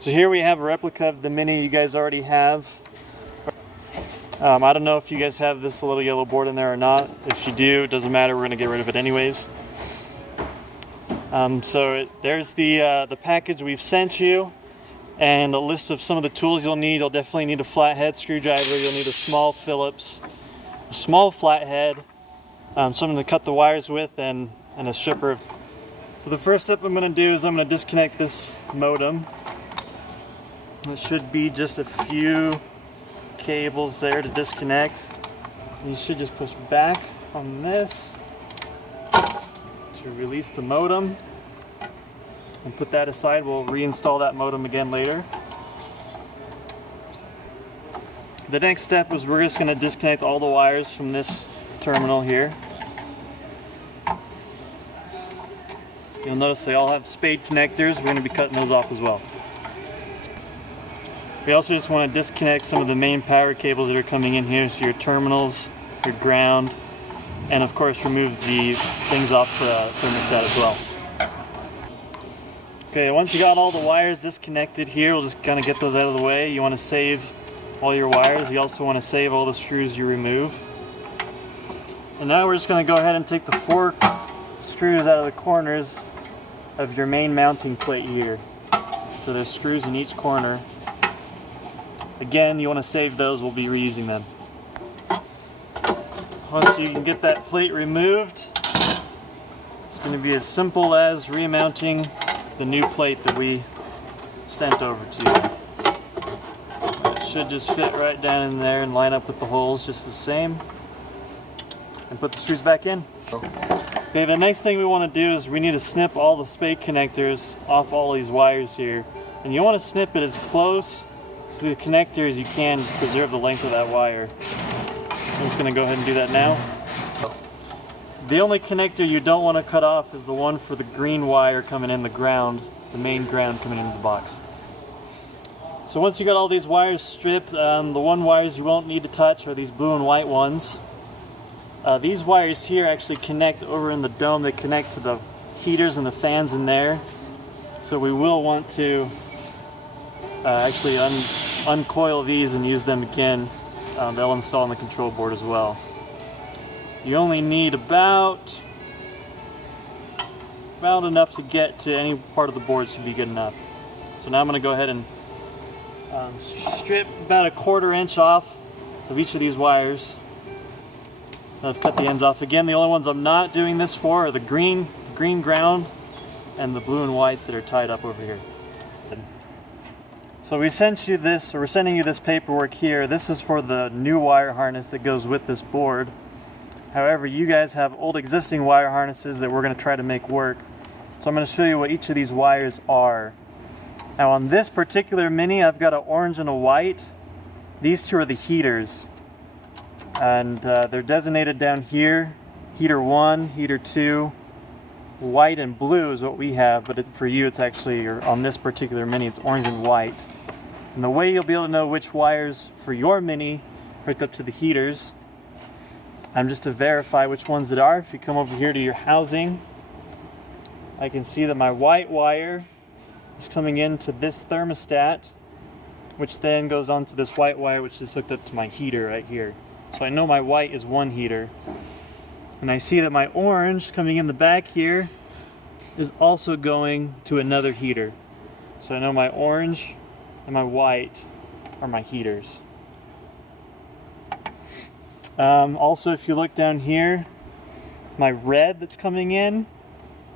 So here we have a replica of the Mini you guys already have. I don't know if you guys have this little yellow board in there or not. If you do, it doesn't matter, we're going to get rid of it anyways. There's the package we've sent you, and a list of some of the tools you'll need. You'll definitely need a flathead screwdriver, you'll need a small Phillips, a small flathead, something to cut the wires with, and a stripper. So the first step I'm going to do is I'm going to disconnect this modem. It should be just a few cables there to disconnect. You should just push back on this to release the modem and put that aside. We'll reinstall that modem again later. The next step is we're just going to disconnect all the wires from this terminal here. You'll notice they all have spade connectors. We're going to be cutting those off as well. We also just want to disconnect some of the main power cables that are coming in here, so your terminals, your ground, and of course remove the things off the thermostat as well. Okay, once you got all the wires disconnected here, we'll just kind of get those out of the way. You want to save all your wires. You also want to save all the screws you remove. And now we're just going to go ahead and take the 4 screws out of the corners of your main mounting plate here. So there's screws in each corner. Again, you want to save those, we'll be reusing them. Once you can get that plate removed, it's going to be as simple as remounting the new plate that we sent over to you. It should just fit right down in there and line up with the holes just the same. And put the screws back in. Okay, the next thing we want to do is we need to snip all the spade connectors off all these wires here. And you want to snip it as close to the connector as you can to preserve the length of that wire. I'm just going to go ahead and do that now. The only connector you don't want to cut off is the one for the green wire coming in the ground, the main ground coming into the box. So once you got all these wires stripped, the one wires you won't need to touch are these blue and white ones. These wires here actually connect over in the dome. They connect to the heaters and the fans in there. So we will want to actually uncoil these and use them again. They'll install on the control board as well. You only need about enough to get to any part of the board should be good enough. So now I'm going to go ahead and strip about 1/4 inch off of each of these wires. I've cut the ends off. Again, the only ones I'm not doing this for are the green ground and the blue and whites that are tied up over here. So we sent you this, or we're sending you this paperwork here. This is for the new wire harness that goes with this board. However, you guys have old existing wire harnesses that we're going to try to make work. So I'm going to show you what each of these wires are. Now on this particular Mini, I've got an orange and a white. These two are the heaters. And they're designated down here. Heater 1, heater 2. White and blue is what we have, but for you it's actually, or on this particular Mini, it's orange and white. And the way you'll be able to know which wires for your Mini hooked up to the heaters, just to verify which ones it are, if you come over here to your housing, I can see that my white wire is coming into this thermostat, which then goes on to this white wire, which is hooked up to my heater right here. So I know my white is one heater. And I see that my orange coming in the back here is also going to another heater. So I know my orange and my white are my heaters. Also, if you look down here, my red that's coming in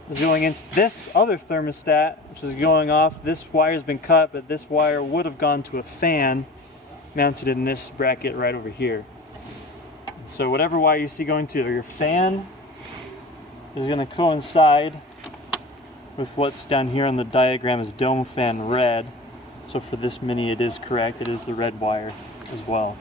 is going into this other thermostat, which is going off. This wire has been cut, but this wire would have gone to a fan mounted in this bracket right over here. So whatever wire you see going to your fan is going to coincide with what's down here on the diagram as dome fan red. So for this Mini it is correct, it is the red wire as well.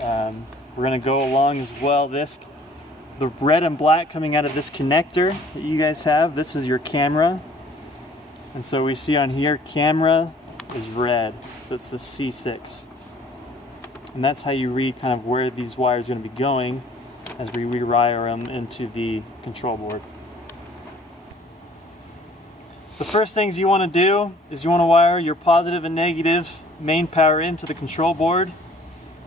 We're going to go along as well, the red and black coming out of this connector that you guys have, this is your camera. And so we see on here camera is red, so it's the C6. And that's how you read kind of where these wires are going to be going as we rewire them into the control board. The first things you want to do is you want to wire your positive and negative main power into the control board.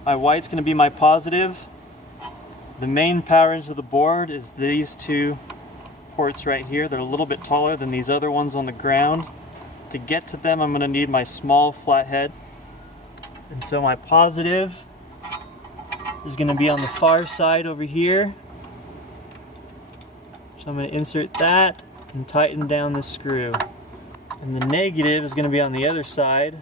My white's going to be my positive. The main power into the board is these two ports right here. They're a little bit taller than these other ones on the ground. To get to them, I'm going to need my small flathead. And so my positive is going to be on the far side over here. So I'm going to insert that and tighten down this screw. And the negative is going to be on the other side.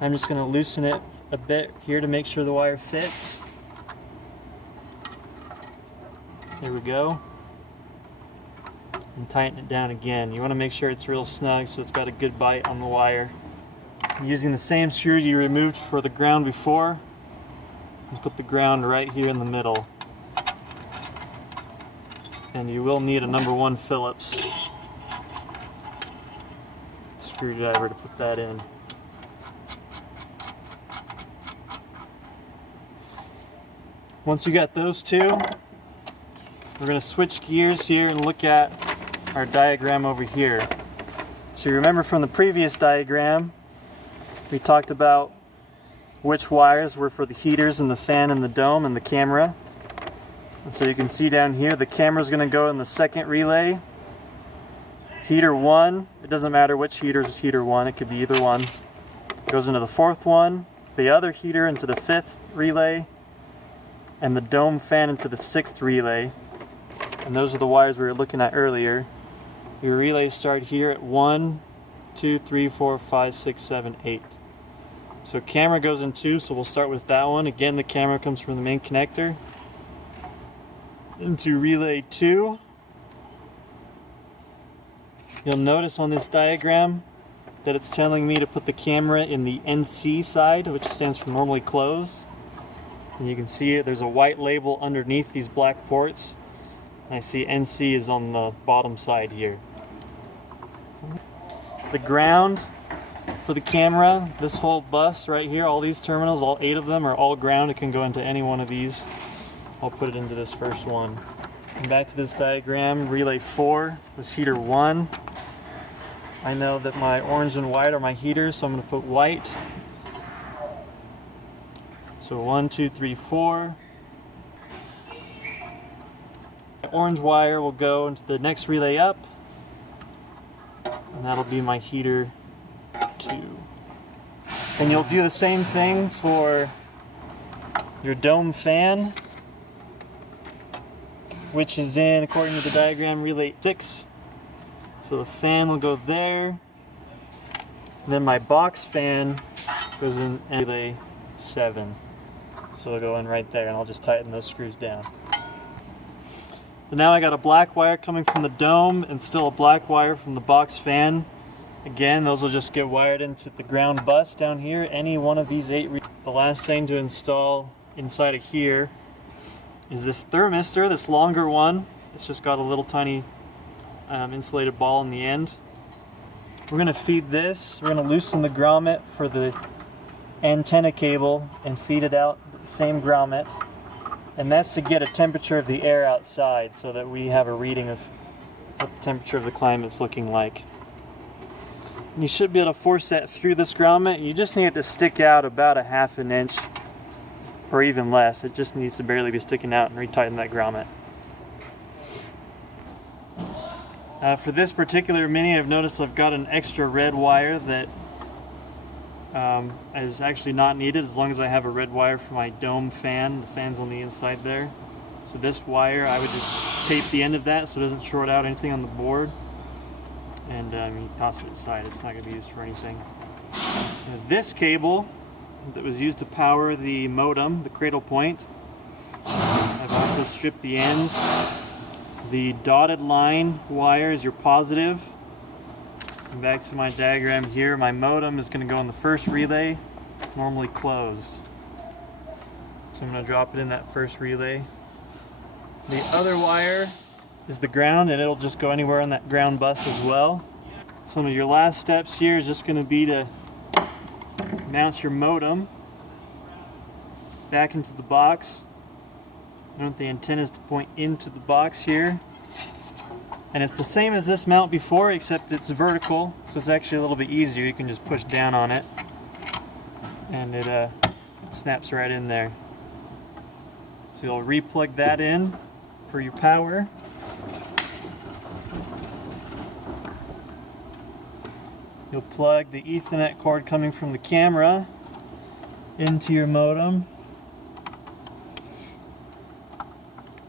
I'm just going to loosen it a bit here to make sure the wire fits. There we go. And tighten it down again. You want to make sure it's real snug so it's got a good bite on the wire. Using the same screw you removed for the ground before, and put the ground right here in the middle. And you will need a #1 Phillips screwdriver to put that in. Once you got those two, we're going to switch gears here and look at our diagram over here. So you remember from the previous diagram, we talked about which wires were for the heaters and the fan and the dome and the camera. And so you can see down here, the camera is going to go in the second relay. Heater 1, it doesn't matter which heater is heater 1, it could be either one. Goes into the fourth one, the other heater into the fifth relay, and the dome fan into the sixth relay. And those are the wires we were looking at earlier. Your relays start here at 1, 2, 3, 4, 5, 6, 7, 8. So camera goes in 2, so we'll start with that one. Again, the camera comes from the main connector into relay 2. You'll notice on this diagram that it's telling me to put the camera in the NC side, which stands for normally closed. And you can see it, there's a white label underneath these black ports. And I see NC is on the bottom side here. The ground for the camera, this whole bus right here, all these terminals, all 8 of them are all ground. It can go into any one of these. I'll put it into this first one. And back to this diagram, relay 4 was heater 1. I know that my orange and white are my heaters, so I'm going to put white. So 1, 2, 3, 4. The orange wire will go into the next relay up, and that'll be my heater 2. And you'll do the same thing for your dome fan, which is in, according to the diagram, relay 6. So the fan will go there. Then my box fan goes in relay 7. So it'll go in right there, and I'll just tighten those screws down. So now I got a black wire coming from the dome and still a black wire from the box fan. Again, those will just get wired into the ground bus down here. Any one of these 8. The last thing to install inside of here is this thermistor, this longer one. It's just got a little tiny insulated ball in the end. We're going to feed this. We're going to loosen the grommet for the antenna cable and feed it out the same grommet. And that's to get a temperature of the air outside so that we have a reading of what the temperature of the climate's looking like. And you should be able to force that through this grommet. You just need it to stick out about a ½ inch or even less. It just needs to barely be sticking out and retighten that grommet. For this particular Mini, I've noticed I've got an extra red wire that is actually not needed as long as I have a red wire for my dome fan. The fan's on the inside there. So this wire, I would just tape the end of that so it doesn't short out anything on the board. And you toss it aside, it's not going to be used for anything. Now, this cable that was used to power the modem, the cradle point, I've also stripped the ends. The dotted line wire is your positive. And back to my diagram here, my modem is going to go in the first relay, normally closed. So I'm going to drop it in that first relay. The other wire is the ground, and it'll just go anywhere on that ground bus as well. Some of your last steps here is just going to be to mount your modem back into the box. I want the antennas to point into the box here. And it's the same as this mount before, except it's vertical, so it's actually a little bit easier. You can just push down on it, and it snaps right in there. So you'll re-plug that in for your power. You'll plug the Ethernet cord coming from the camera into your modem.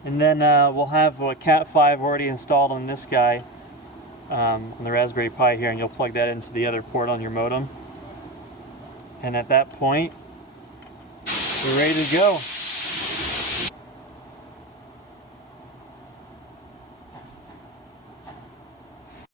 And then we'll have a Cat 5 already installed on this guy, on the Raspberry Pi here, and you'll plug that into the other port on your modem. And at that point, we're ready to go.